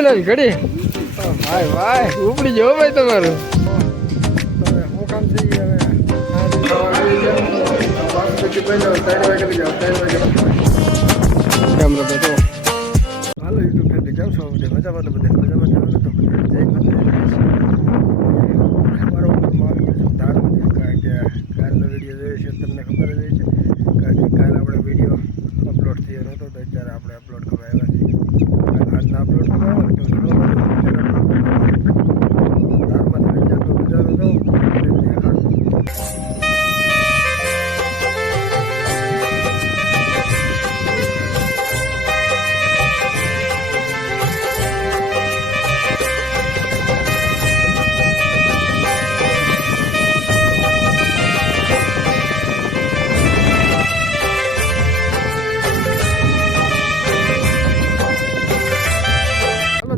બનાવી ઘડી ભાઈ ભાઈ, ઉપડી જવો ભાઈ તમારું. કામ તો? હાલો યુટ્યુબ ફેમિલી કેમ છો? બધે મજામાં તો બધે? મજામાં જય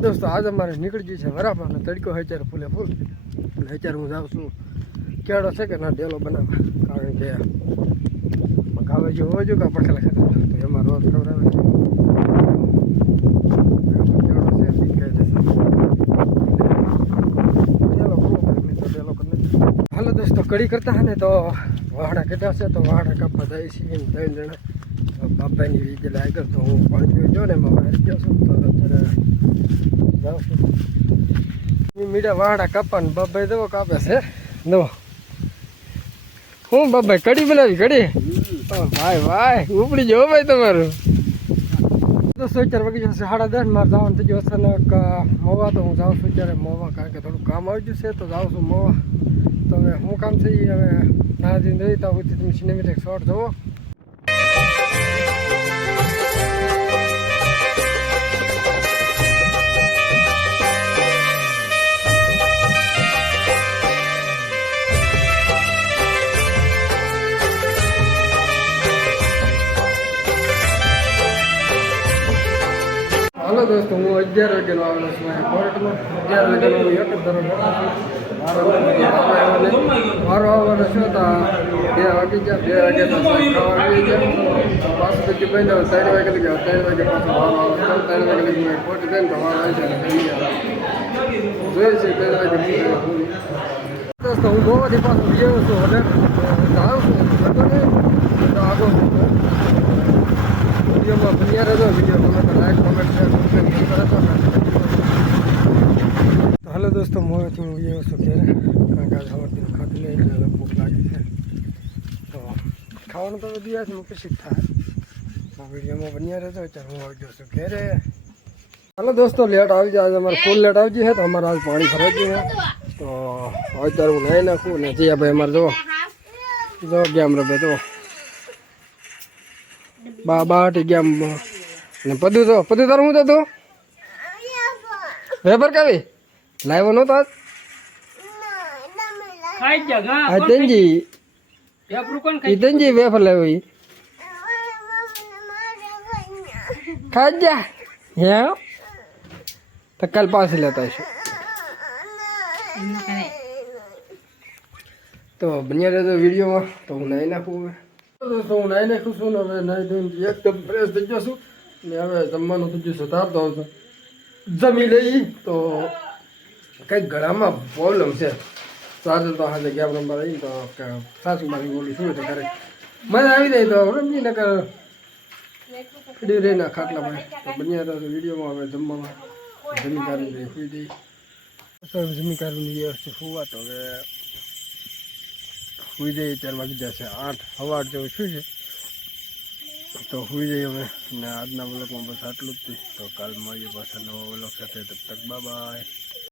દોસ્તો, આજે અમારે નીકળી ગયું છે વરાપા અને તડકો ત્યારે ફૂલે ફૂલ. અને અત્યારે હું જાઉં છું કેળો છે કે ના ડેલો બનાવવા. કારણ કે કાવે જો હોવો જોઈએ કે પટેલા ખાતે તો એમાં રોજ ખવડાવે. હાલો દોસ્તો કડી કરતા હે ને તો વાહડા કેટલા છે, તો વાહડા કાપવા જાય છે ને ત્રણ જણા. બાપાની વીજ આગળ તો હું પાણી પીવા જો ને હારી ગયો છું તો અત્યારે જાઉં છું. મીડા વાહડા કાપવાનું બાબાઈ દવો કાપે છે દવો હું બાબાઈ કડી બનાવી કડી ભાઈ ભાઈ ઉપડી જવો ભાઈ તમારું. દોસ્તો ચાર વાગી જશે સાડા દસ મારે જવાનું થઈ ગયું અચાનક અ, મોવા તો હું જાઉં છું અત્યારે મોવા કારણ કે થોડું કામ આવી ગયું છે તો જાઉં છું મોવા. તો હવે શું કામ છે ઈ હવે ના જઈને રહી તો સુધી તમે સિનેમેટિક શોર્ટ જોવો. હાલો દોસ્તો હું અગિયાર વાગ્યાનો આવેલો છું અહીંયા કોર્ટમાં અગિયાર વાગ્યાનો હું એક જ ધરો બેઠો છું મારો મારો આવવાનો છો તો બે વાગી ગયા બે વાગે તો ખાવા આવી ગયા પાછું પછી બન્યો ત્રણ વાગે લઈ ગયા ત્રણ વાગે પાછો વારો આવે ત્રણ વાગે લગી મેં કોર્ટ ગઈને તો વારો આવી જાય જઈ ગયા જોઈએ છે ત્રણ વાગે દોસ્તો હું ગોવાથી પાછું ગયો છું અને જાઉં છું જતો નહીં તો આગળ વિડીયોમાં બન્યા રહેજો વીડિયો ગમે તો લાઈક કોમેન્ટ શેર સબસ્ક્રાઈબ કરો તો હાલો દોસ્તો મોડેથી હું આવ્યો છું ઘેરે કારણ કે સવારથી ખાતું નહીં એટલે ભૂખ લાગી છે. તો ખાવાનું તો બધું યાર મૂકી શીખ થાય. તો વિડીયોમાં બન્યા રહેતો અત્યારે હું આવી ગયો છું ઘેરે. હાલો દોસ્તો લેટ આવી જાય આજે અમારે ફૂલ લેટ આવી જાય તો અમારે આજ પાણી ભરાઈ ગયું છે. તો હવે અત્યારે હું નાહી નાખું ને જીયા ભાઈ અમારે જો જો ગેમ રમે જો બા બાટી ગેમ ને પદુ તો પદુ તારું હું તો વેપર કાવી લાવ્યો નતો આજ? ખાઈ જા ગા આ તેંજી પેપરું કોણ ઈ તેંજી વેફર લાવ્યો ઈ. ખાઈ જા હે? તો કાલ પાસે લેતા તો બન્યા રહેતો વિડીયોમાં. તો હું નાઈ નાખું હવે. દોસ્તો હું નાઈ નાખું છું ને હવે નાઈ ધોઈને એકદમ ફ્રેશ થઈ ગયો છું. ને હવે જમવાનું થઈ ગયું છે તારતો આવશે. જમી લઈ. તો કંઈક ગળામાં પ્રોબ્લેમ છે? સાથે તો હાજર ગયા નંબર આવી તો સાચું મારી બોલું શું તો કરે મને આવી જાય તો રમી નકર પડી રહીને ખાટલા ભાઈ તો બન્યા તો વિડીયોમાં, હવે જમવામાં. જમી કાઢી સુઈ જઈ જમી સુવા તો હવે સુઈ જઈએ ચાર વાગી જશે, આઠ સવાર જેવું શું છે. તો સુઈ જઈએ હવે. ને આજના બ્લોકમાં બસ આટલું જ તો કાલ મળીએ પાછા નવો બ્લોક સાથે. તક બાય